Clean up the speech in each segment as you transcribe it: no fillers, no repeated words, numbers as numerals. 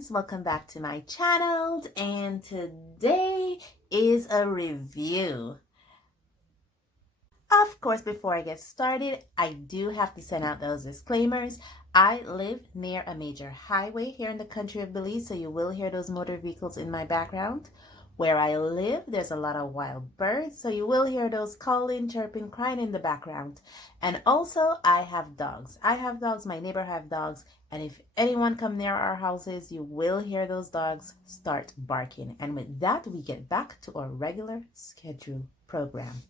friends, welcome back to my channel, and today is a review. Of course, before I get started, I do have to send out those disclaimers. I live near a major highway here in the country of Belize, so you will hear those motor vehicles in my background. Where I live, there's a lot of wild birds, so you will hear those calling, chirping, crying in the background. And also, I have dogs. My neighbor have dogs, and if anyone come near our houses, you will hear those dogs start barking. And with that, we get back to our regular schedule program.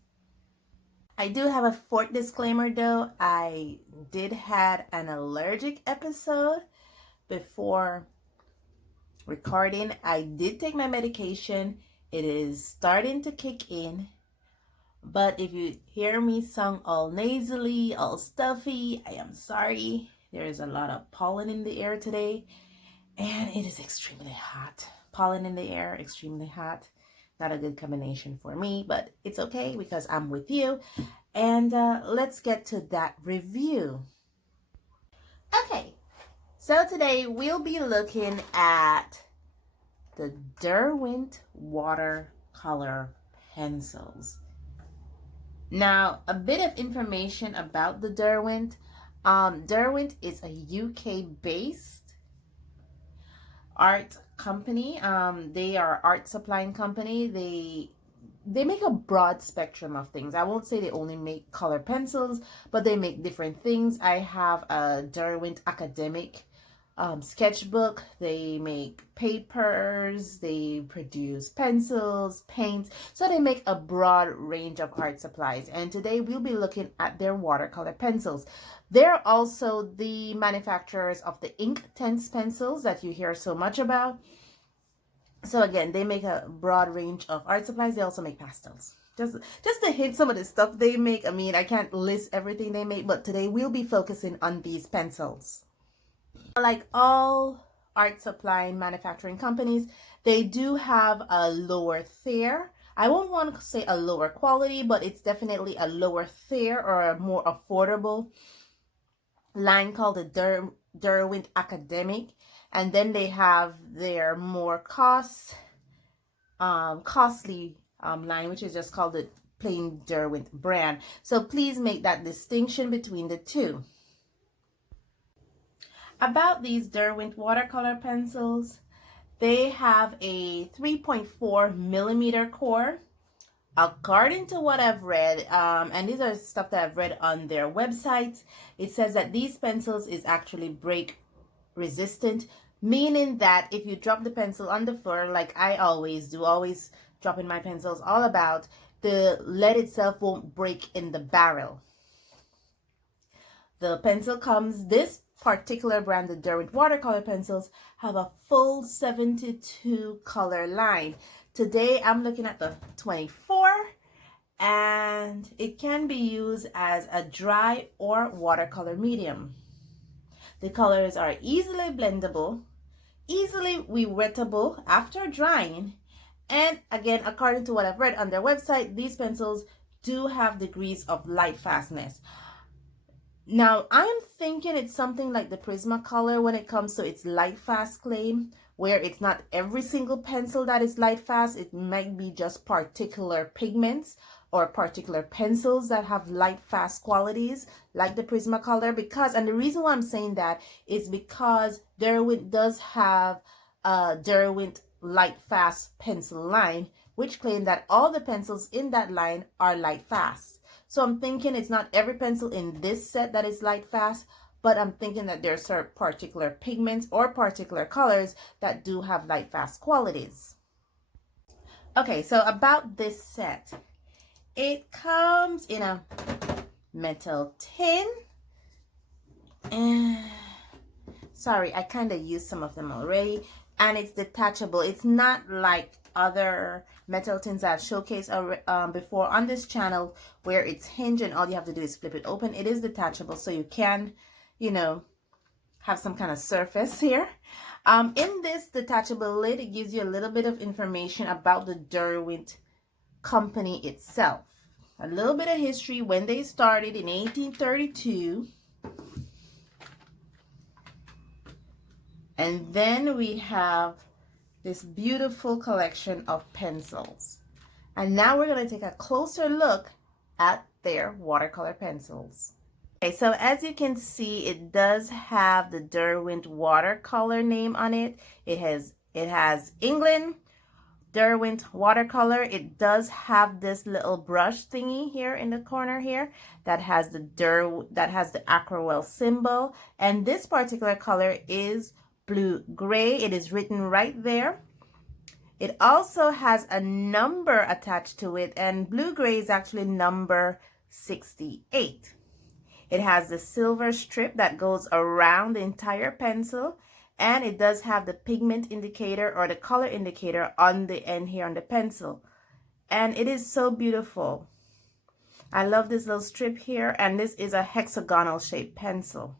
I do have a fourth disclaimer though. I did had an allergic episode before recording. I did take my medication. It is starting to kick in. But if you hear me sound all nasally, all stuffy, I am sorry. There is a lot of pollen in the air today, and it is extremely hot. Pollen in the air, extremely hot. Not a good combination for me, but it's okay because I'm with you. And let's get to that review. Okay, so today we'll be looking at the Derwent Watercolor pencils. Now, a bit of information about the Derwent. Derwent is a UK-based art company. They are art supplying company. They make a broad spectrum of things. I won't say they only make color pencils, but they make different things. I have a Derwent academic sketchbook. They make papers, they produce pencils, paints, so they make a broad range of art supplies. And today we'll be looking at their watercolor pencils. They're also the manufacturers of the Inktense pencils that you hear so much about. So again, they make a broad range of art supplies. They also make pastels. Just to hint some of the stuff they make. I mean, I can't list everything they make, but today we'll be focusing on these pencils. Like all art supply manufacturing companies, they do have a lower tier. I won't want to say a lower quality, but it's definitely a lower tier or a more affordable line called the Derwent Academic. And then they have their more costly line, which is just called the plain Derwent brand. So please make that distinction between the two. About these Derwent watercolor pencils, they have a 3.4 millimeter core. According to what I've read, and these are stuff that I've read on their website, it says that these pencils is actually break resistant, meaning that if you drop the pencil on the floor, like I always do, always dropping my pencils all about, the lead itself won't break in the barrel. The pencil comes, this particular brand, the Derwent watercolor pencils, have a full 72 color line. Today I'm looking at the 24, and it can be used as a dry or watercolor medium. The colors are easily blendable, easily wettable after drying, and again, according to what I've read on their website, these pencils do have degrees of light fastness. Now, I'm thinking it's something like the Prismacolor when it comes to its light fast claim, where it's not every single pencil that is light fast. It might be just particular pigments or particular pencils that have light fast qualities like the Prismacolor. Because, and the reason why I'm saying that is because Derwent does have a Derwent light fast pencil line, which claim that all the pencils in that line are light fast. So I'm thinking it's not every pencil in this set that is light fast, but I'm thinking that there are certain particular pigments or particular colors that do have light fast qualities. Okay, so about this set, it comes in a metal tin. And sorry, I kind of used some of them already. And it's detachable. It's not like other metal tins I've showcased before on this channel where it's hinged and all you have to do is flip it open. It is detachable, so you can, you know, have some kind of surface here. In this detachable lid, it gives you a little bit of information about the Derwent company itself. A little bit of history, when they started in 1832. And then we have this beautiful collection of pencils. And now we're going to take a closer look at their watercolor pencils. Okay, so as you can see, it does have the Derwent Watercolour name on it. It has England, Derwent Watercolor. It does have this little brush thingy here in the corner here that has the Aquarel symbol, and this particular color is blue gray. It is written right there. It also has a number attached to it, and blue gray is actually number 68. It has the silver strip that goes around the entire pencil, and it does have the pigment indicator or the color indicator on the end here on the pencil. And it is so beautiful. I love this little strip here, and this is a hexagonal shaped pencil.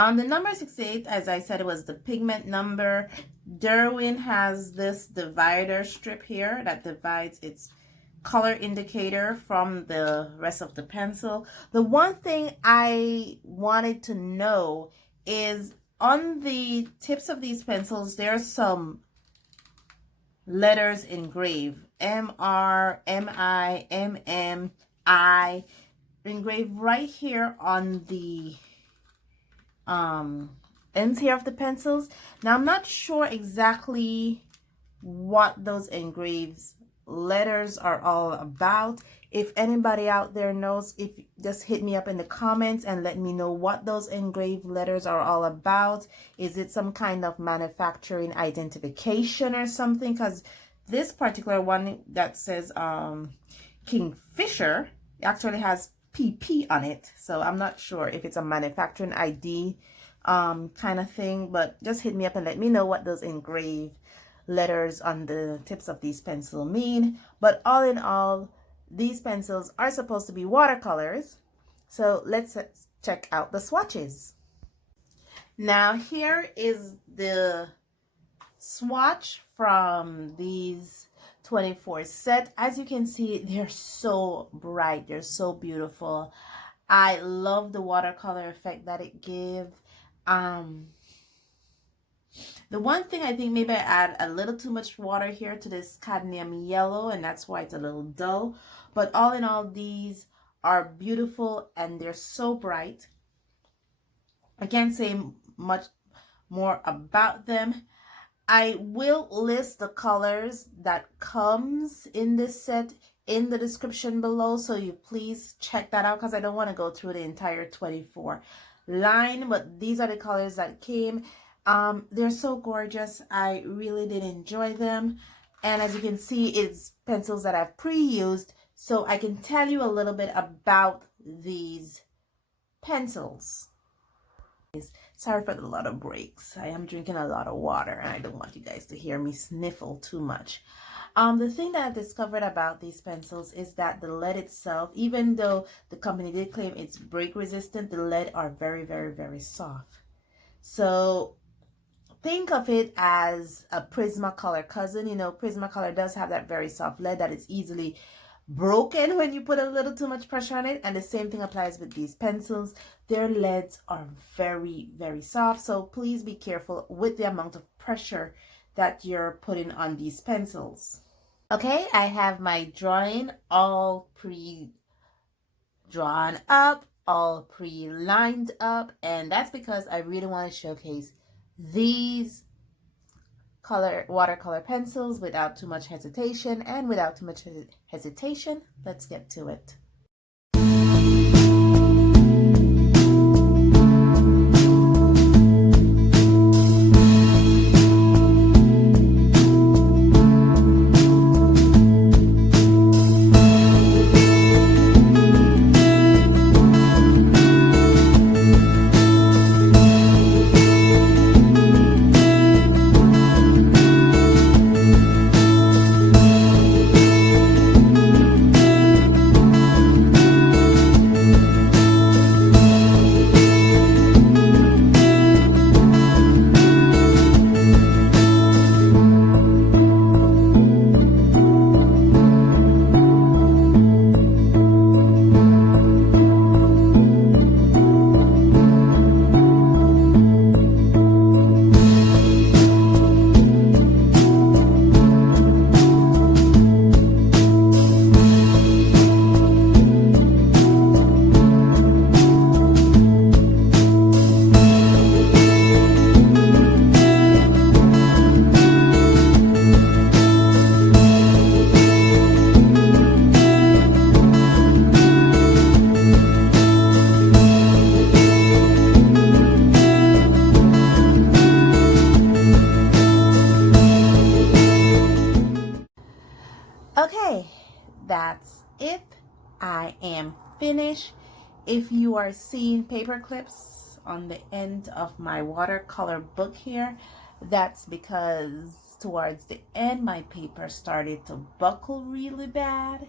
On the number 68, as I said, it was the pigment number. Derwent has this divider strip here that divides its color indicator from the rest of the pencil. The one thing I wanted to know is on the tips of these pencils, there are some letters engraved. MR, MI, MM, I, engraved right here on the ends here of the pencils. Now I'm not sure exactly what those engraved letters are all about. If anybody out there knows, if just hit me up in the comments and let me know what those engraved letters are all about. Is it some kind of manufacturing identification or something? Because this particular one that says Kingfisher actually has PP on it, so I'm not sure if it's a manufacturing ID kind of thing, but just hit me up and let me know what those engraved letters on the tips of these pencils mean. But all in all, these pencils are supposed to be watercolors, so let's check out the swatches. Now here is the swatch from these 24 set. As you can see, they're so bright, they're so beautiful. I love the watercolor effect that it gives. The one thing I think maybe I add a little too much water here to this cadmium yellow, and that's why it's a little dull. But all in all, these are beautiful and they're so bright. I can't say much more about them. I will list the colors that comes in this set in the description below, so you please check that out, because I don't want to go through the entire 24 line, but these are the colors that came. They're so gorgeous. I really did enjoy them, and as you can see, it's pencils that I've pre-used, so I can tell you a little bit about these pencils. Sorry for the lot of breaks. I am drinking a lot of water and I don't want you guys to hear me sniffle too much. The thing that I discovered about these pencils is that the lead itself, even though the company did claim it's break resistant, the lead are very, very, very soft. So think of it as a Prismacolor cousin. You know, Prismacolor does have that very soft lead that is easily broken when you put a little too much pressure on it, and the same thing applies with these pencils. Their leads are very, very soft, so please be careful with the amount of pressure that you're putting on these pencils. Okay, I have my drawing all pre-drawn up, all pre-lined up, and that's because I really want to showcase these watercolor pencils without too much hesitation. And without too much hesitation, let's get to it. If you are seeing paper clips on the end of my watercolor book here, that's because towards the end my paper started to buckle really bad,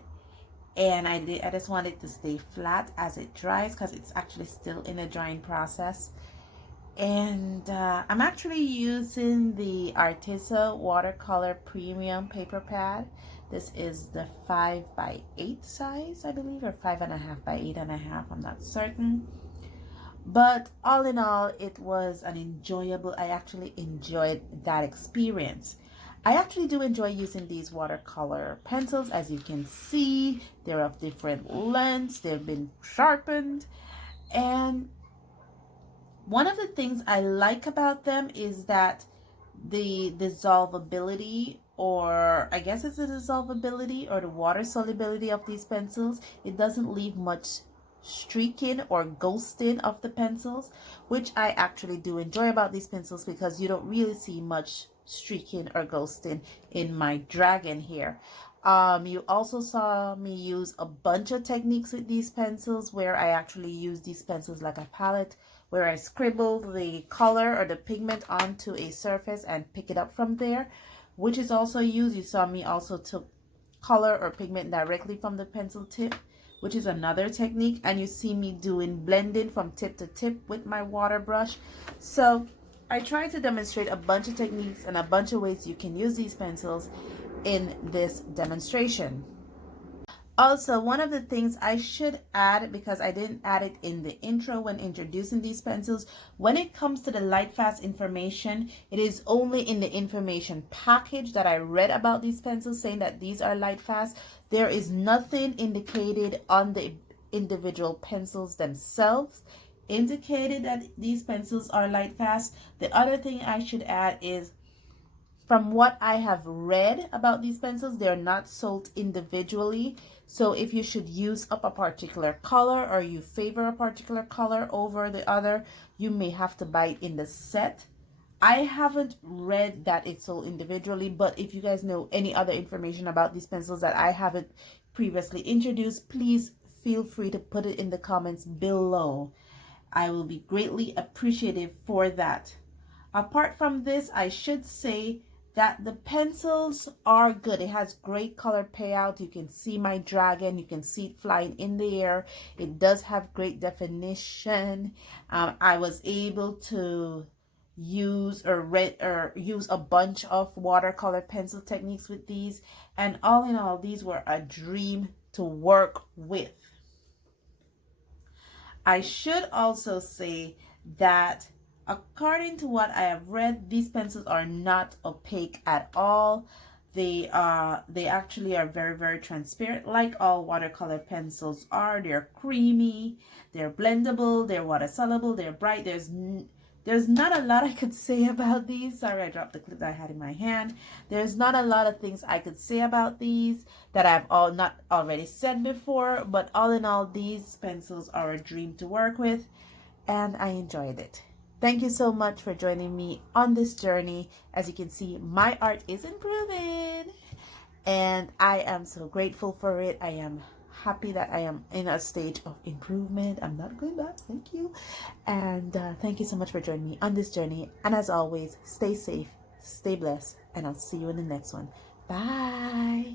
and I just want it to stay flat as it dries because it's actually still in a drying process. And I'm actually using the Arteza Watercolor Premium paper pad. This is the 5x8 size, I believe, or 5.5 by 8.5. I'm not certain. But all in all, it was an enjoyable, I actually enjoyed that experience. I actually do enjoy using these watercolor pencils. As you can see, they're of different lengths. They've been sharpened. And one of the things I like about them is that the dissolvability, or I guess it's the dissolvability or the water solubility of these pencils, it doesn't leave much streaking or ghosting of the pencils, which I actually do enjoy about these pencils because you don't really see much streaking or ghosting in my dragon here. You also saw me use a bunch of techniques with these pencils where I actually use these pencils like a palette, where I scribble the color or the pigment onto a surface and pick it up from there, which is also used. You saw me also took color or pigment directly from the pencil tip, which is another technique. And you see me doing blending from tip to tip with my water brush. So I try to demonstrate a bunch of techniques and a bunch of ways you can use these pencils in this demonstration. Also, one of the things I should add, because I didn't add it in the intro when introducing these pencils, when it comes to the Lightfast information, it is only in the information package that I read about these pencils saying that these are Lightfast. There is nothing indicated on the individual pencils themselves indicated that these pencils are Lightfast. The other thing I should add is, from what I have read about these pencils, they're not sold individually. So if you should use up a particular color or you favor a particular color over the other, you may have to buy it in the set. I haven't read that it's sold individually, but if you guys know any other information about these pencils that I haven't previously introduced, please feel free to put it in the comments below. I will be greatly appreciative for that. Apart from this, I should say that the pencils are good. It has great color payout. You can see my dragon. You can see it flying in the air. It does have great definition. I was able to use use a bunch of watercolor pencil techniques with these, and all in all, these were a dream to work with. I should also say that according to what I have read, these pencils are not opaque at all. They actually are very, very transparent, like all watercolor pencils are. They're creamy, they're blendable, they're water soluble, they're bright. There's not a lot I could say about these. Sorry, I dropped the clip that I had in my hand. There's not a lot of things I could say about these that I've not already said before, but all in all, these pencils are a dream to work with, and I enjoyed it. Thank you so much for joining me on this journey. As you can see, my art is improving, and I am so grateful for it. I am happy that I am in a stage of improvement. I'm not going back. Thank you. And thank you so much for joining me on this journey. And as always, stay safe, stay blessed, and I'll see you in the next one. Bye.